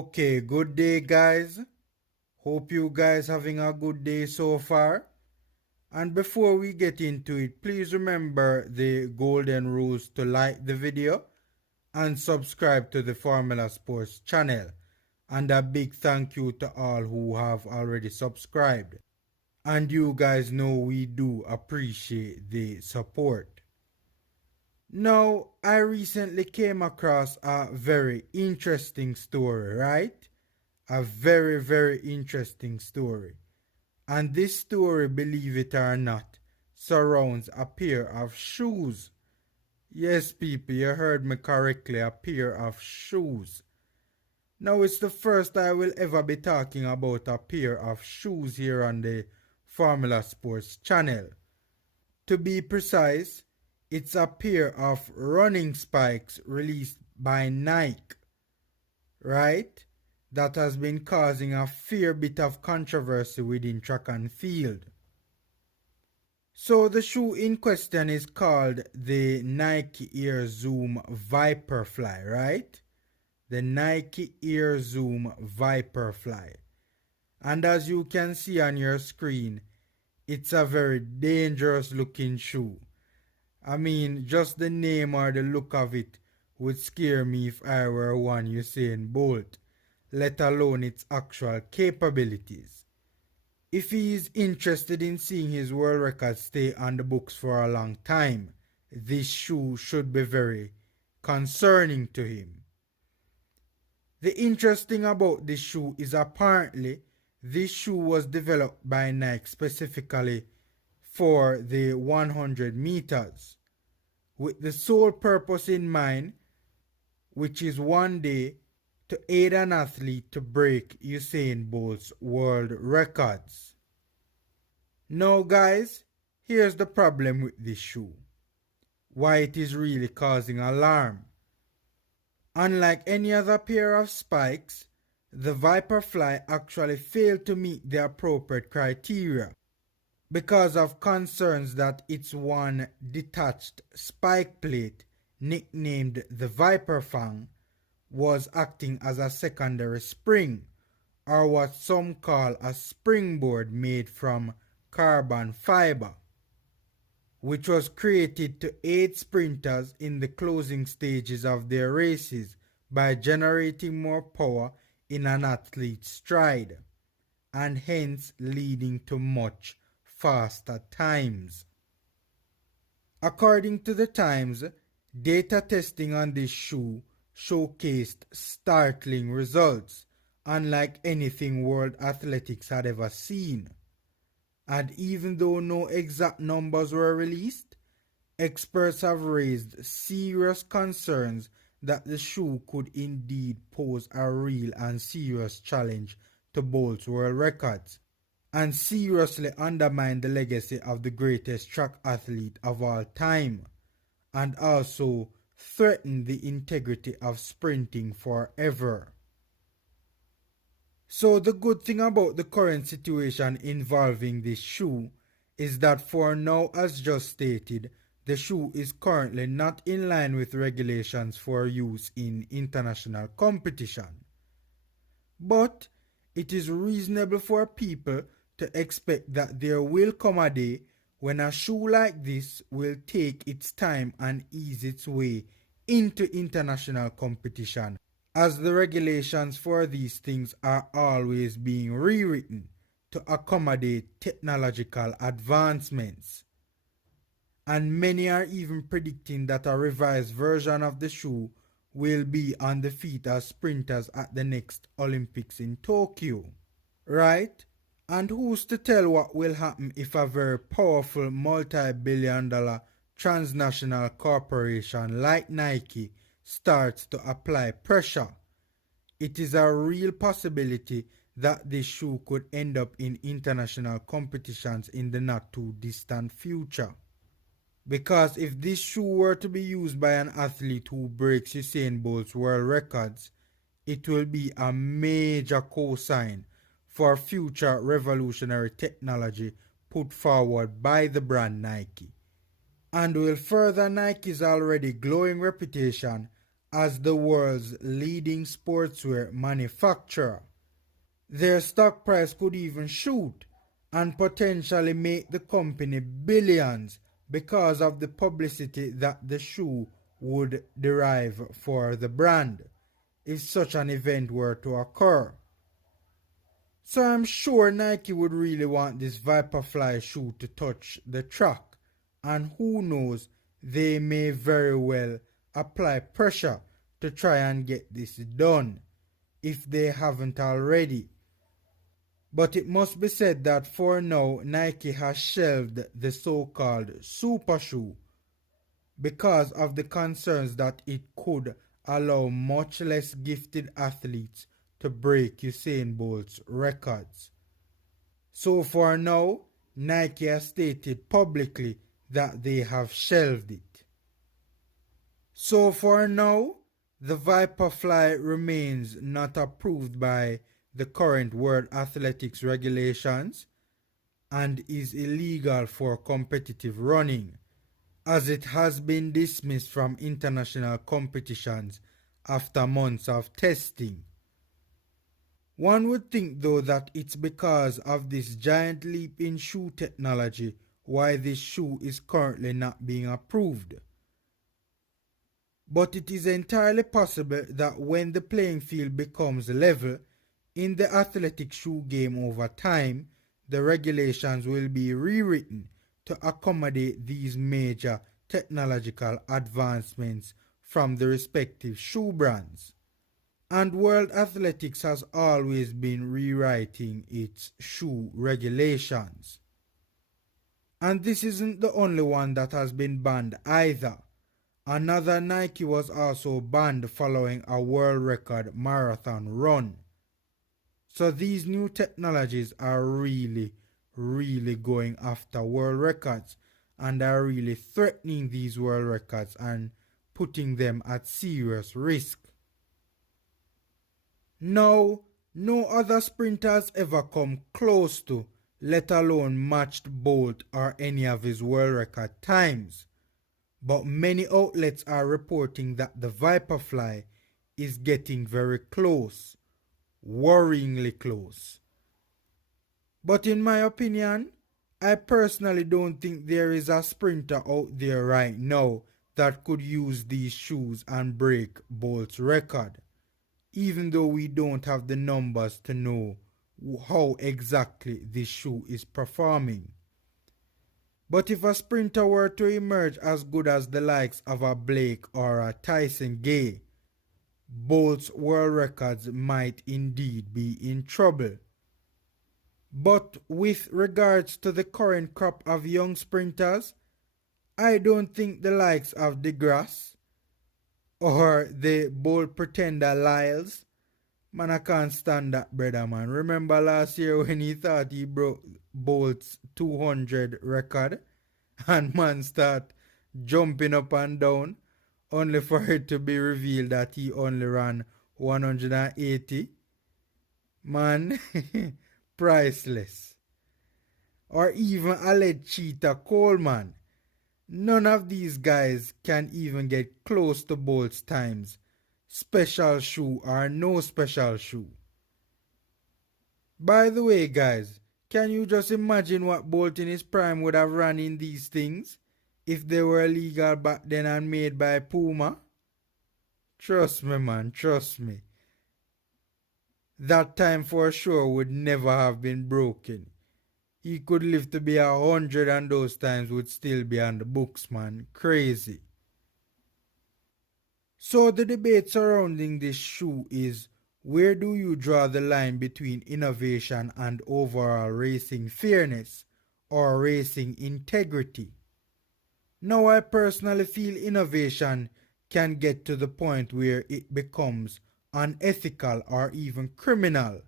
Okay, good day guys. Hope you guys having a good day so far. And before we get into it, please remember the golden rules to like the video and subscribe to the Formula Sports channel. And a big thank you to all who have already subscribed. And you guys know we do appreciate the support. Now, I recently came across a very interesting story, right? A very, very interesting story. And this story, believe it or not, surrounds a pair of shoes. Yes, people, you heard me correctly, a pair of shoes. Now, it's the first I will ever be talking about a pair of shoes here on the Formula Sports channel. To be precise, it's a pair of running spikes released by Nike, right? That has been causing a fair bit of controversy within track and field. So the shoe in question is called the Nike Air Zoom ViperFly, right? The Nike Air Zoom ViperFly. And as you can see on your screen, it's a very dangerous looking shoe. I mean, just the name or the look of it would scare me if I were one Usain Bolt, let alone its actual capabilities. If he is interested in seeing his world record stay on the books for a long time, this shoe should be very concerning to him. The interesting about this shoe is apparently this shoe was developed by Nike specifically for the 100 meters, with the sole purpose in mind, which is one day to aid an athlete to break Usain Bolt's world records. Now guys, here's the problem with this shoe. Why it is really causing alarm. Unlike any other pair of spikes, the ViperFly actually failed to meet the appropriate criteria because of concerns that its one detached spike plate, nicknamed the Viper Fang, was acting as a secondary spring, or what some call a springboard made from carbon fiber, which was created to aid sprinters in the closing stages of their races by generating more power in an athlete's stride, and hence leading to much faster times. According to the Times, data testing on this shoe showcased startling results, unlike anything World Athletics had ever seen. And even though no exact numbers were released, experts have raised serious concerns that the shoe could indeed pose a real and serious challenge to Bolt's world records, and seriously undermine the legacy of the greatest track athlete of all time, and also threaten the integrity of sprinting forever. So the good thing about the current situation involving this shoe is that for now, as just stated, the shoe is currently not in line with regulations for use in international competition. But it is reasonable for people to expect that there will come a day when a shoe like this will take its time and ease its way into international competition, as the regulations for these things are always being rewritten to accommodate technological advancements. And many are even predicting that a revised version of the shoe will be on the feet of sprinters at the next Olympics in Tokyo. Right? And who's to tell what will happen if a very powerful multi-billion-dollar transnational corporation like Nike starts to apply pressure? It is a real possibility that this shoe could end up in international competitions in the not too distant future. Because if this shoe were to be used by an athlete who breaks Usain Bolt's world records, it will be a major cosign for future revolutionary technology put forward by the brand Nike, and will further Nike's already glowing reputation as the world's leading sportswear manufacturer. Their stock price could even shoot and potentially make the company billions because of the publicity that the shoe would derive for the brand if such an event were to occur. So I'm sure Nike would really want this ViperFly shoe to touch the track, and who knows, they may very well apply pressure to try and get this done if they haven't already. But it must be said that for now, Nike has shelved the so-called super shoe because of the concerns that it could allow much less gifted athletes to break Usain Bolt's records. So for now, Nike has stated publicly that they have shelved it. So for now, the ViperFly remains not approved by the current World Athletics regulations and is illegal for competitive running, as it has been dismissed from international competitions after months of testing. One would think though that it's because of this giant leap in shoe technology why this shoe is currently not being approved. But it is entirely possible that when the playing field becomes level in the athletic shoe game over time, the regulations will be rewritten to accommodate these major technological advancements from the respective shoe brands. And World Athletics has always been rewriting its shoe regulations. And this isn't the only one that has been banned either. Another Nike was also banned following a world record marathon run. So these new technologies are really going after world records and are really threatening these world records and putting them at serious risk. Now, no other sprinter has ever come close to, let alone matched Bolt or any of his world record times. But many outlets are reporting that the ViperFly is getting very close, worryingly close. But in my opinion, I personally don't think there is a sprinter out there right now that could use these shoes and break Bolt's record, even though we don't have the numbers to know how exactly this shoe is performing. But if a sprinter were to emerge as good as the likes of a Blake or a Tyson Gay, Bolt's world records might indeed be in trouble. But with regards to the current crop of young sprinters, I don't think the likes of DeGrasse or the bold pretender Lyles, man, I can't stand that brother, man. Remember last year when he thought he broke Bolt's 200 record and man start jumping up and down only for it to be revealed that he only ran 180? Man, priceless. Or even alleged cheater Coleman. None of these guys can even get close to Bolt's times, special shoe or no special shoe. By the way, guys, can you just imagine what Bolt in his prime would have run in these things if they were legal back then and made by Puma? Trust me, man, trust me. That time for sure would never have been broken. He could live to be 100 and those times would still be on the books, man. Crazy. So the debate surrounding this shoe is, where do you draw the line between innovation and overall racing fairness or racing integrity? Now I personally feel innovation can get to the point where it becomes unethical or even criminal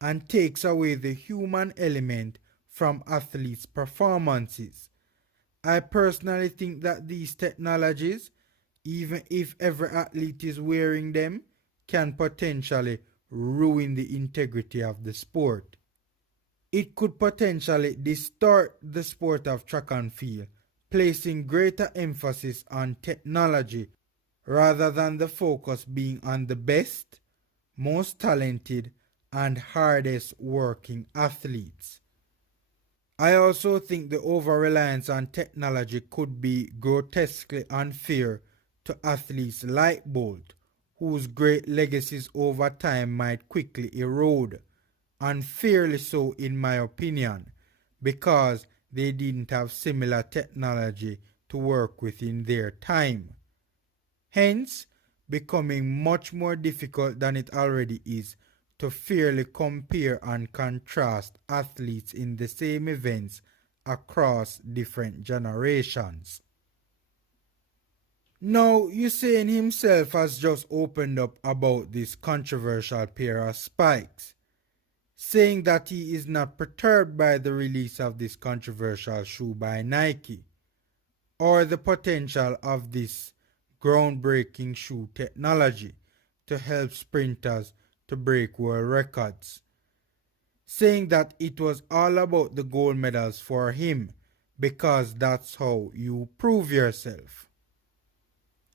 and takes away the human element from athletes' performances. I personally think that these technologies, even if every athlete is wearing them, can potentially ruin the integrity of the sport. It could potentially distort the sport of track and field, placing greater emphasis on technology rather than the focus being on the best, most talented, and hardest working athletes. I also think the over-reliance on technology could be grotesquely unfair to athletes like Bolt, whose great legacies over time might quickly erode, unfairly so in my opinion, because they didn't have similar technology to work with in their time. Hence, becoming much more difficult than it already is to fairly compare and contrast athletes in the same events across different generations. Now, Usain himself has just opened up about this controversial pair of spikes, saying that he is not perturbed by the release of this controversial shoe by Nike, or the potential of this groundbreaking shoe technology to help sprinters to break world records, saying that it was all about the gold medals for him because that's how you prove yourself.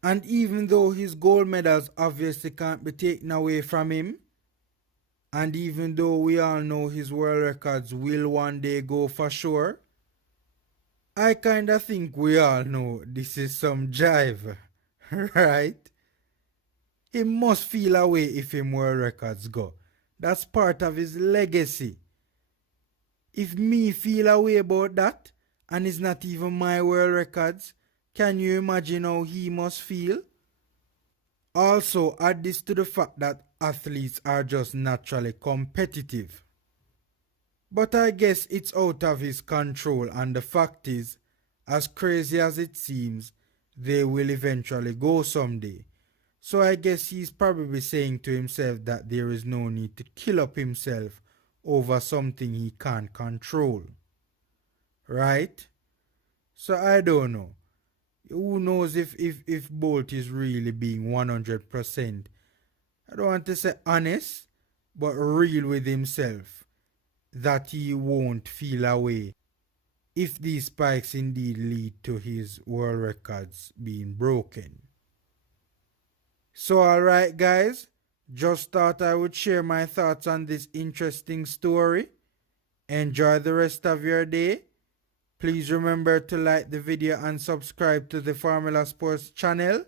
And even though his gold medals obviously can't be taken away from him, and even though we all know his world records will one day go for sure, I kinda think we all know this is some jive, right? He must feel away if him world records go. That's part of his legacy. If me feel away about that, and it's not even my world records, can you imagine how he must feel? Also, add this to the fact that athletes are just naturally competitive. But I guess it's out of his control, and the fact is, as crazy as it seems, they will eventually go someday. So I guess he's probably saying to himself that there is no need to kill up himself over something he can't control. Right? So I don't know. Who knows if Bolt is really being 100%, I don't want to say honest, but real with himself, that he won't feel away if these spikes indeed lead to his world records being broken. So alright guys, just thought I would share my thoughts on this interesting story. Enjoy the rest of your day. Please remember to like the video and subscribe to the Formula Sports channel.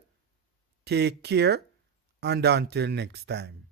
Take care and until next time.